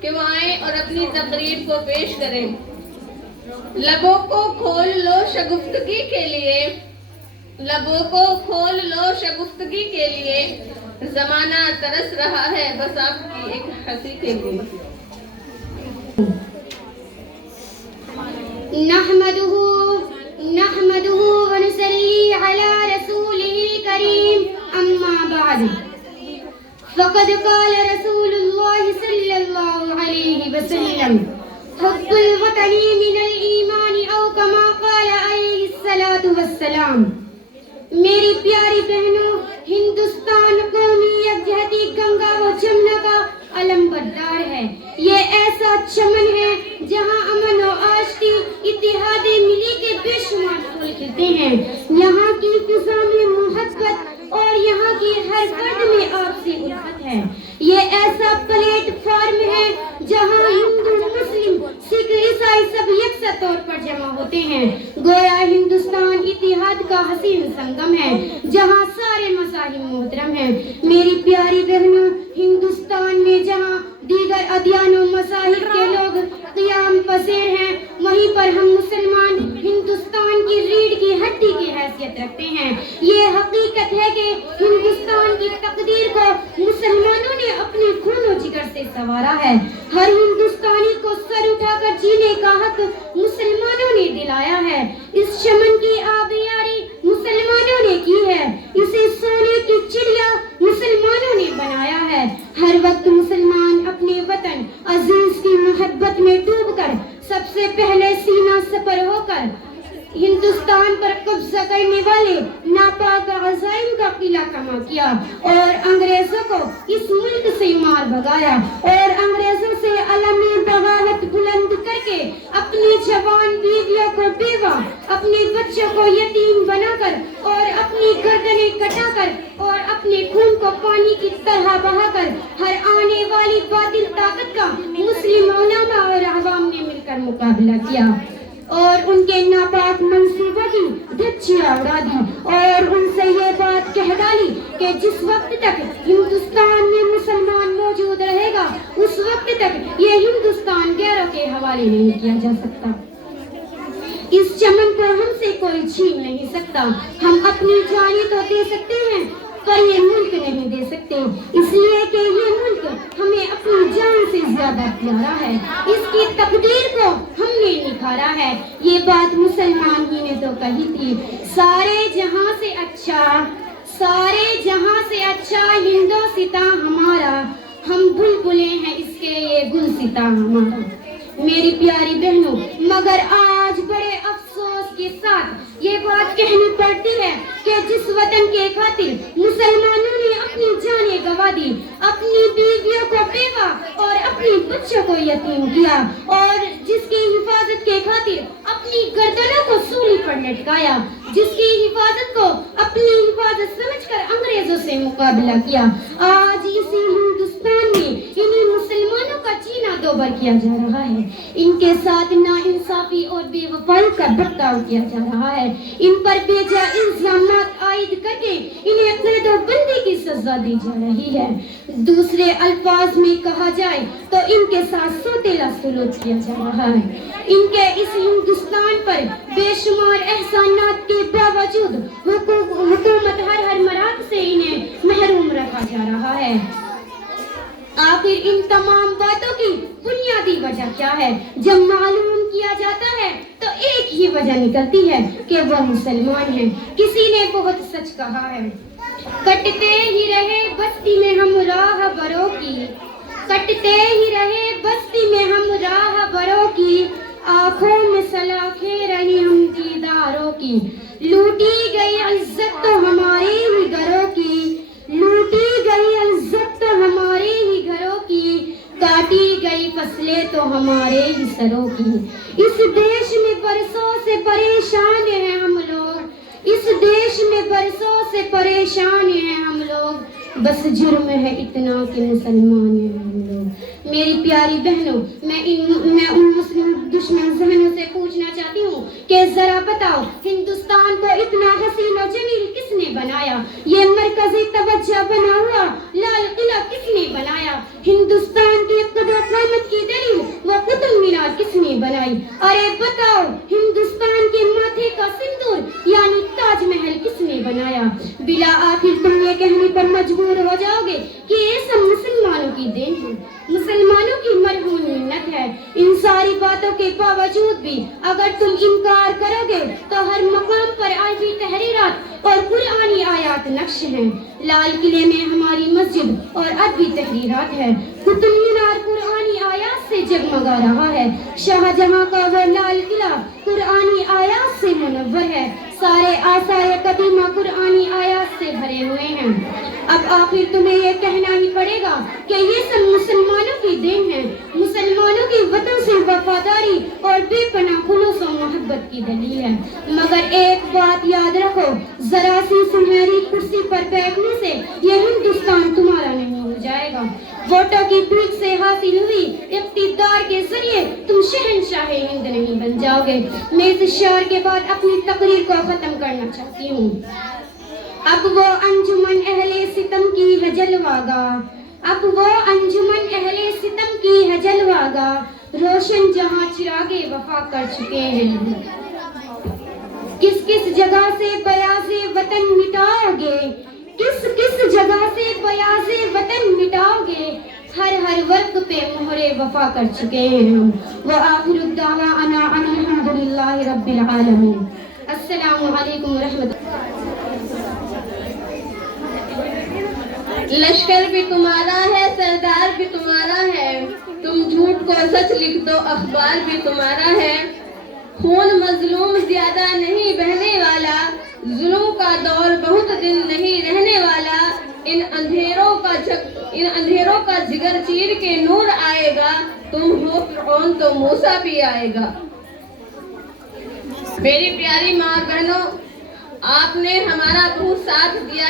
کہ وہ آئیں اور اپنی تقریر کو پیش کریں۔ لبوں کو کھول لو شگفتگی کے لیے، لبوں کو کھول لو شگفتگی کے لیے، زمانہ ترس رہا ہے بس آپ کی ایک ہنسی کے لیے۔ نحمده ونصلي على رسوله الكريم أما بعد فقد قال رسول الله صلى الله عليه وسلم حب الوطن من الإيمان أو كما قال عليه الصلاة والسلام۔ میری پیاری بہنوں، ہندوستان قومی یکجہتی گنگا و جمنا کا علم بردار ہے۔ یہ ایسا چمن ہے جہاں امن و آشتی، اتحاد ملی کے بے شمار پھول کھلتے ہیں۔ یہاں کی فضا میں محبت اور یہاں کی ہر فرد میں آپسی الفت ہے۔ یہ ایسا پلیٹ فارم ہے جہاں ہندو، مسلم، سکھ، عیسائی سب یکساں طور پر جمع ہوتے ہیں۔ گویا ہندوستان اتحاد کا حسین سنگم ہے جہاں سارے مذاہب محترم ہیں۔ میری پیاری بہنوں، ہندوستان میں جہاں دیگر ادیان و مذاہب کے لوگ قیام پذیر ہیں، وہیں پر ہم مسلمان ہندوستان کی ریڑھ کی ہڈی کی حیثیت رکھتے ہیں۔ یہ حقیقت ہے کہ ہندوستان کی تقدیر کو مسلمانوں نے اپنے خون و جگر سے سنوارا ہے۔ ہر ہندوستانی کو سر اٹھا کر جینے کا حق مسلمانوں نے دلایا ہے۔ اس چمن کی آبیاری مسلمانوں نے کی ہے، اسے سونے کی چڑیا مسلمانوں نے بنایا ہے۔ ہر وقت مسلمان اپنے وطن عزیز کی محبت میں ڈوب کر سب سے پہلے سینہ سپر ہو کر ہندوستان پر قبضہ کرنے والے ناپاک عزائم کا قلعہ کما کیا اور انگریزوں کو اس ملک سے مار بھگایا اور انگریزوں سے علم بغاوت بلند کر کے اپنی جوان بیویوں کو بیوہ، اپنے بچوں کو یتیم بنا کر اور اپنی گردنیں کٹا کر اور اپنے خون کو پانی کی طرح بہا کر ہر آنے والی باطل طاقت کا مسلم علماء اور عوام نے مل کر مقابلہ کیا اور ان کے ناپاک منصوبوں کی دھچیاں اڑا دی اور ان سے یہ بات کہہ ڈالی کہ جس وقت تک ہندوستان میں مسلمان موجود رہے گا اس وقت تک یہ ہندوستان غیروں کے حوالے نہیں کیا جا سکتا۔ اس چمن کو ہم سے کوئی چھین نہیں سکتا۔ ہم اپنی جانیں تو دے سکتے ہیں پر یہ ملک نہیں دے سکتے، اس لیے کہ یہ ملک ہمیں اپنی جان سے زیادہ پیارا ہے۔ اس کی تقدیر کو ہم نے نکھارا ہے۔ یہ بات مسلمان ہی نے تو کہی تھی، سارے جہاں سے اچھا ہندوستاں ہمارا، ہم بلبلیں ہیں اس کے یہ گلستاں ہمارا۔ میری پیاری بہنوں، مگر آج بڑے افسوس کے ساتھ یہ بات کہنی پڑتی ہے کہ جس وطن کے خاطر مسلمانوں نے اپنی جانیں گنوا دی، اپنی بیویوں کو بیوہ اور اپنی بچوں کو یتیم کیا اور جس کی حفاظت کے خاطر اپنی گردنوں کو سولی پر لٹکایا، جس کی حفاظت کو اپنی حفاظت سمجھ کر انگریزوں سے مقابلہ کیا، آج اسی ہندوستان میں انہیں مسلمانوں کا چینا دوبر کیا جا رہا ہے۔ ان کے ساتھ ناانصافی اور بے وفائی کا برتاؤ کیا جا رہا ہے۔ ان پر بے جا الزامات عائد کر کے انہیں قید و بندی کی سزا دی جا رہی ہے۔ دوسرے الفاظ میں کہا جائے تو ان کے ساتھ سوتیلا سلوک کیا جا رہا ہے۔ ان کے اس ہندوستان پر بے شمار احسانات کے باوجود حکومت ہر مراد سے انہیں محروم رکھا جا رہا ہے۔ آخر ان تمام باتوں کی بنیادی وجہ کیا ہے؟ جب معلوم کیا جاتا ہے تو ایک ہی وجہ نکلتی ہے کہ وہ مسلمان ہیں۔ کسی نے بہت سچ کہا ہے، کٹتے ہی رہے بستی میں ہم راہ بروں کی، کٹتے ہی رہے بستی میں ہم راہ بروں کی، آنکھوں میں سلاخیں رہی ہم دیداروں کی، لوٹی گئی عزت تو ہمارے ہی گھروں کی، لوٹی گئی عزت تو ہمارے ہی گھروں کی، کاٹی گئی فصلیں تو ہمارے ہی سروں کی۔ اس دیش میں برسوں سے پریشان ہیں ہم لوگ، اس دیش میں برسوں سے پریشان ہیں ہم لوگ، بس جرم ہے اتنا کہ مسلمان ہیں ہم لوگ۔ میری پیاری بہنوں، میں ان مسلم دشمن ذہنوں سے پوچھنا چاہتی ہوں کہ ذرا بتاؤ ہندوستان کو اتنا حسین و جمیل کس نے بنایا؟ یہ مرکزی توجہ بنا ہوا لال قلعہ کس نے بنایا؟ ہندوستان کی قدر قامت کی بلا آخر تم یہ کہنے پر مجبور ہو جاؤ گے کہ یہ سب مسلمانوں کی دین ہے، مسلمانوں کی مرہون منت ہے۔ ان ساری باتوں کے باوجود بھی اگر تم انکار کرو گے تو ہر مقام پر عربی تحریرات اور قرآنی آیات نقش ہیں۔ لال قلعے میں ہماری مسجد اور عربی تحریرات ہے۔ قطب مینار قرآنی آیات سے جگمگا رہا ہے۔ شاہ جہاں کا وہ لال قلعہ قرآنی آیات سے منور ہے۔ سارے آثار قدیمہ قرآنی آیات سے بھرے ہوئے ہیں۔ اب آخر تمہیں یہ کہنا ہی پڑے گا کہ یہ سب مسلمانوں کی دین ہے، مسلمانوں کی وطن سے وفاداری اور بے پناہ خلوص و محبت کی دلیل ہے۔ مگر ایک بات یاد رکھو، ذرا سی سنہری کرسی پر بیٹھنے سے یہ ہندوستان تمہارا نہیں ہو جائے گا۔ ووٹوں کی بھیک سے حاصل ہوئی اقتدار کے ذریعے تم شہنشاہ ہند نہیں بن جاؤ گے۔ میں اس شعر کے بعد اپنی تقریر کو ختم کرنا چاہتی ہوں۔ اب وہ انجمن اہل ستم کی ہے جلوہ گاہ، اب وہ انجمن اہل ستم کی ہے جلوہ گاہ، روشن جہاں چراغ وفا کر چکے ہیں۔ کس کس جگہ سے بیاض وطن مٹاؤ گے، کس کس جگہ سے بیاض وطن مٹاؤ گے، ہر ہر ورق پہ مہر وفا کر چکے ہیں ہم۔ وآخر الدعوانا ان الحمدللہ رب العالمین۔ السلام علیکم ورحمۃ اللہ۔ لشکر بھی تمہارا ہے، سردار بھی تمہارا ہے، تم جھوٹ کو سچ لکھ دو، اخبار بھی تمہارا ہے۔ خون مظلوم زیادہ نہیں بہنے والا، ظلم کا دور بہت دن نہیں رہنے والا، ان اندھیروں کا جگر چیر کے نور آئے گا، تم ہو فرعون تو موسیٰ بھی آئے گا۔ میری پیاری ماں بہنوں، آپ نے ہمارا بہت ساتھ دیا ہے۔